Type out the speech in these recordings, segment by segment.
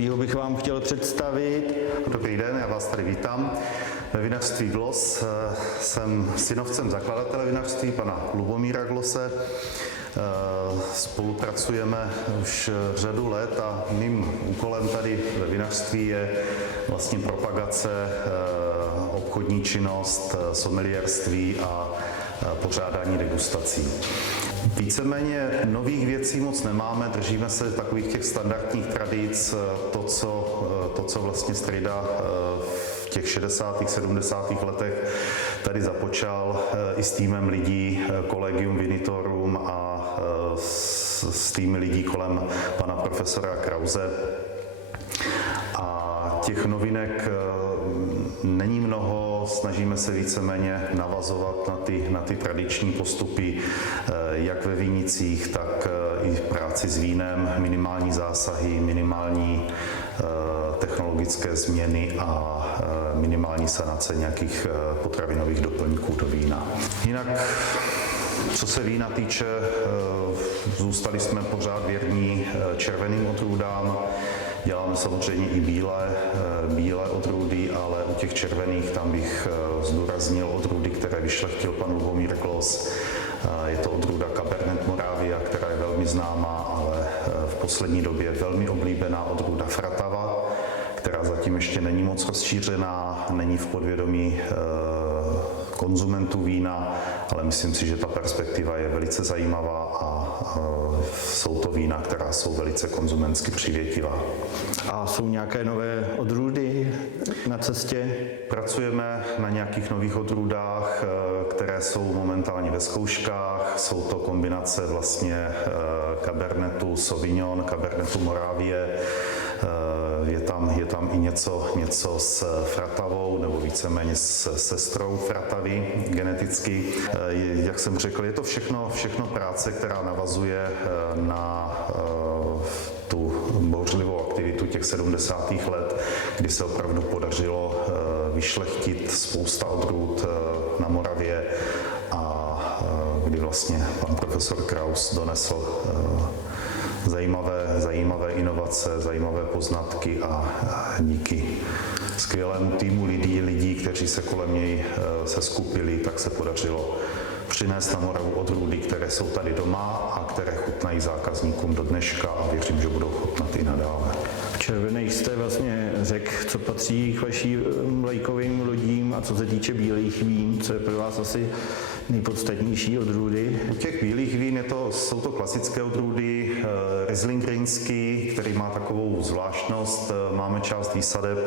kterého bych vám chtěl představit. Dobrý den, já vás tady vítám ve vinařství Gloss. Jsem synovcem zakladatele vinařství, pana Lubomíra Glosse. Spolupracujeme už řadu let a mým úkolem tady ve vinařství je vlastně propagace, obchodní činnost, sommelierství a pořádání degustací. Víceméně nových věcí moc nemáme, držíme se takových těch standardních tradic, to, co vlastně Strida v těch 60. 70. letech tady započal i s týmem lidí, Collegium Vinitorum a s týmy lidí kolem pana profesora Krause. A těch novinek není mnoho, snažíme se víceméně navazovat na ty tradiční postupy, jak ve vinicích, tak i v práci s vínem, minimální zásahy, minimální technologické změny a minimální sanace nějakých potravinových doplňků do vína. Jinak, co se vína týče, zůstali jsme pořád věrní červeným odrůdám. Děláme samozřejmě i bílé odrůdy, ale u těch červených tam bych zdůraznil odrůdy, které vyšlechtil pan Lubomír Gloss. Je to odrůda Cabernet Moravia, která je velmi známá, ale v poslední době velmi oblíbená odrůda Fratava, která zatím ještě není moc rozšířená, není v podvědomí konzumentů vína, ale myslím si, že ta perspektiva je velice zajímavá a jsou to vína, která jsou velice konzumensky přivětivá. A jsou nějaké nové odrůdy na cestě? Pracujeme na nějakých nových odrůdách, které jsou momentálně ve zkouškách. Jsou to kombinace vlastně Cabernetu Sauvignon, Cabernetu Moravie. Je tam i něco s Fratavou, nebo víceméně s sestrou Fratavy geneticky. Jak jsem řekl, je to všechno práce, která navazuje na tu bouřlivou aktivitu těch 70. let, kdy se opravdu podařilo vyšlechtit spousta odrůd na Moravě a kdy vlastně pan profesor Kraus donesl zajímavé inovace, zajímavé poznatky a díky skvělému týmu lidí, kteří se kolem něj se skupili, tak se podařilo přinést na Moravu odrůdy, které jsou tady doma a které chutnají zákazníkům do dneška a věřím, že budou chutnat i nadále. V červených jste vlastně řekl, co patří k vaší mlékovým lodím a co se týče bílých vín, co je pro vás asi nejpodstatnější odrůdy? U těch bílých vín jsou to klasické odrůdy, Riesling rýnský, který má takovou zvláštnost. Máme část výsadeb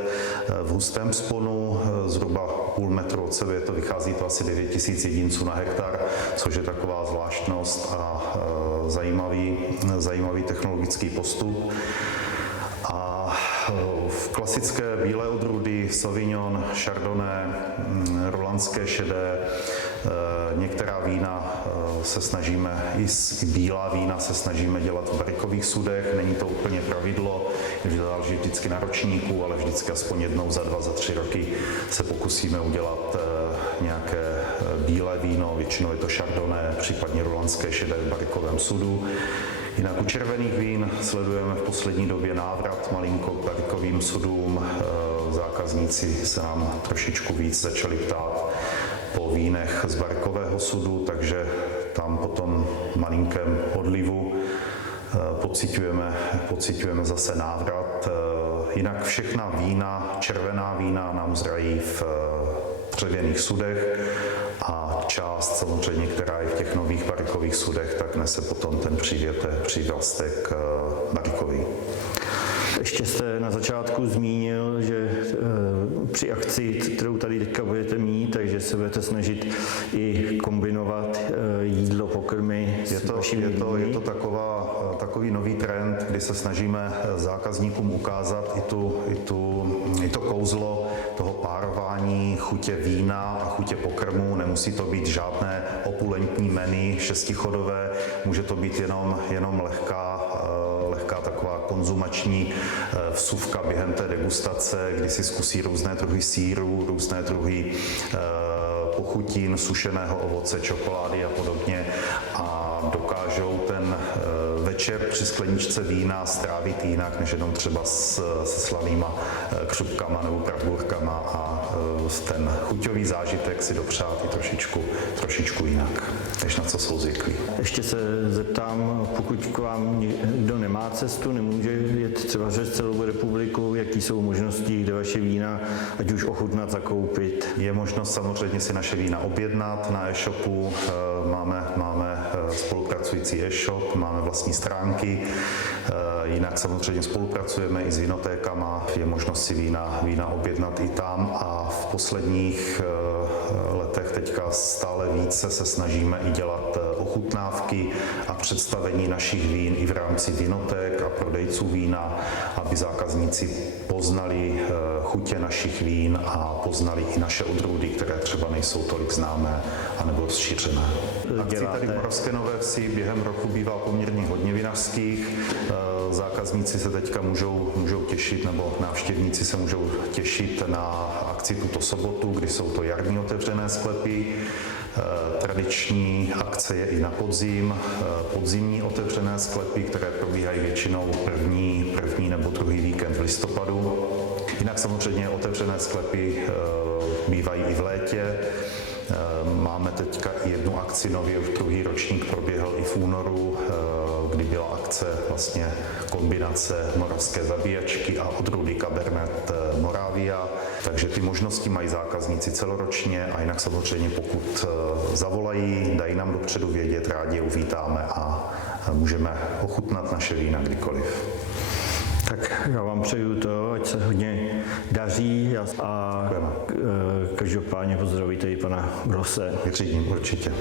v hustém sponu, zhruba půl metru od sebe, vychází to asi 9 000 jedinců na hektar, což je taková zvláštnost a zajímavý technologický postup. A v klasické bílé odrůdy Sauvignon, Chardonnay, rolandské šedé, některá vína se snažíme, i bílá vína se snažíme dělat v barikových sudech, není to úplně pravidlo, je to záleží vždycky na ročníku, ale vždycky aspoň jednou za 2, za 3 roky se pokusíme udělat nějaké bílé víno, většinou je to Chardonnay, případně rolandské šedé v barikovém sudu. Jinak u červených vín sledujeme v poslední době návrat malinko k barikovým sudům. Zákazníci se nám trošičku víc začali ptát po vínech z barikového sudu, takže tam po tom malinkém odlivu pociťujeme zase návrat. Jinak všechna vína, červená vína nám zrají v dřevěných sudech a část samozřejmě, která je v těch nových barikových sudech, tak nese potom ten přívlastek barikový. Ještě jste na začátku zmínil, že při akci, kterou tady teďka budete mít, takže se budete snažit i kombinovat jídlo, pokrmy s vašimi víny. Je to takový nový trend, kdy se snažíme zákazníkům ukázat i to kouzlo toho párování chutě vína a chutě pokrmu. Nemusí to být žádné opulentní menu šestichodové, může to být jenom lehká taková konzumační vsuvka během té degustace, kdy si zkusí různé druhy sýrů, různé druhy pochutin, sušeného ovoce, čokolády a podobně a dokážou ten večer při skleničce vína strávit jinak, než jenom třeba se slanýma křupkama nebo bravurkama a ten chuťový zážitek si dopřát i trošičku jinak, než na co jsou zvyklí. Ještě se zeptám, pokud k vám někdo nemá cestu, nemůže jet třeba přes celou republiku, jaký jsou možnosti, kde vaše vína, ať už ochutnat, zakoupit? Je možnost samozřejmě si naše vína objednat na e-shopu, máme spolupracující e-shop, máme vlastní stránky, jinak samozřejmě spolupracujeme i s vinotékama, je možnost si vína objednat i tam a v posledních letech teďka stále více se snažíme i dělat ochutnávky a představení našich vín i v rámci vinoték a prodejců vína, aby zákazníci poznali chutě našich vín a poznali i naše odrůdy, které třeba nejsou tolik známé anebo rozšířené. Akcí tady v Moravské Nové Vsi během roku bývá poměrně hodně vinařských. Zákazníci se teďka můžou těšit, nebo návštěvníci se můžou těšit na akci tuto sobotu, kdy jsou to jarní otevřené sklepy. Tradiční akce je i na podzim, podzimní otevřené sklepy, které probíhají většinou první nebo druhý víkend v listopadu. Jinak samozřejmě otevřené sklepy bývají i v létě. Máme teďka i jednu akci nově, už druhý ročník proběhl i v únoru, kdy byla akce vlastně kombinace moravské zabíjačky a odrůdy Cabernet Moravia. Takže ty možnosti mají zákazníci celoročně a jinak samozřejmě pokud zavolají, dají nám dopředu vědět, rádi je uvítáme a můžeme ochutnat naše vína kdykoliv. Tak já vám přeju to, ať se hodně daří a každopádně pozdravíte i pana Grosse. Vyřídím určitě.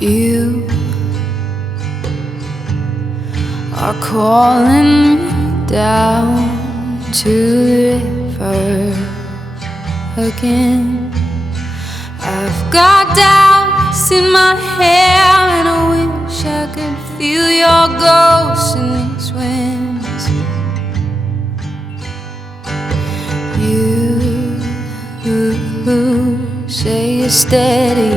You are calling me down to the river again. I've got doubts in my hair and I wish I could feel your ghost in these winds. You say you're steady,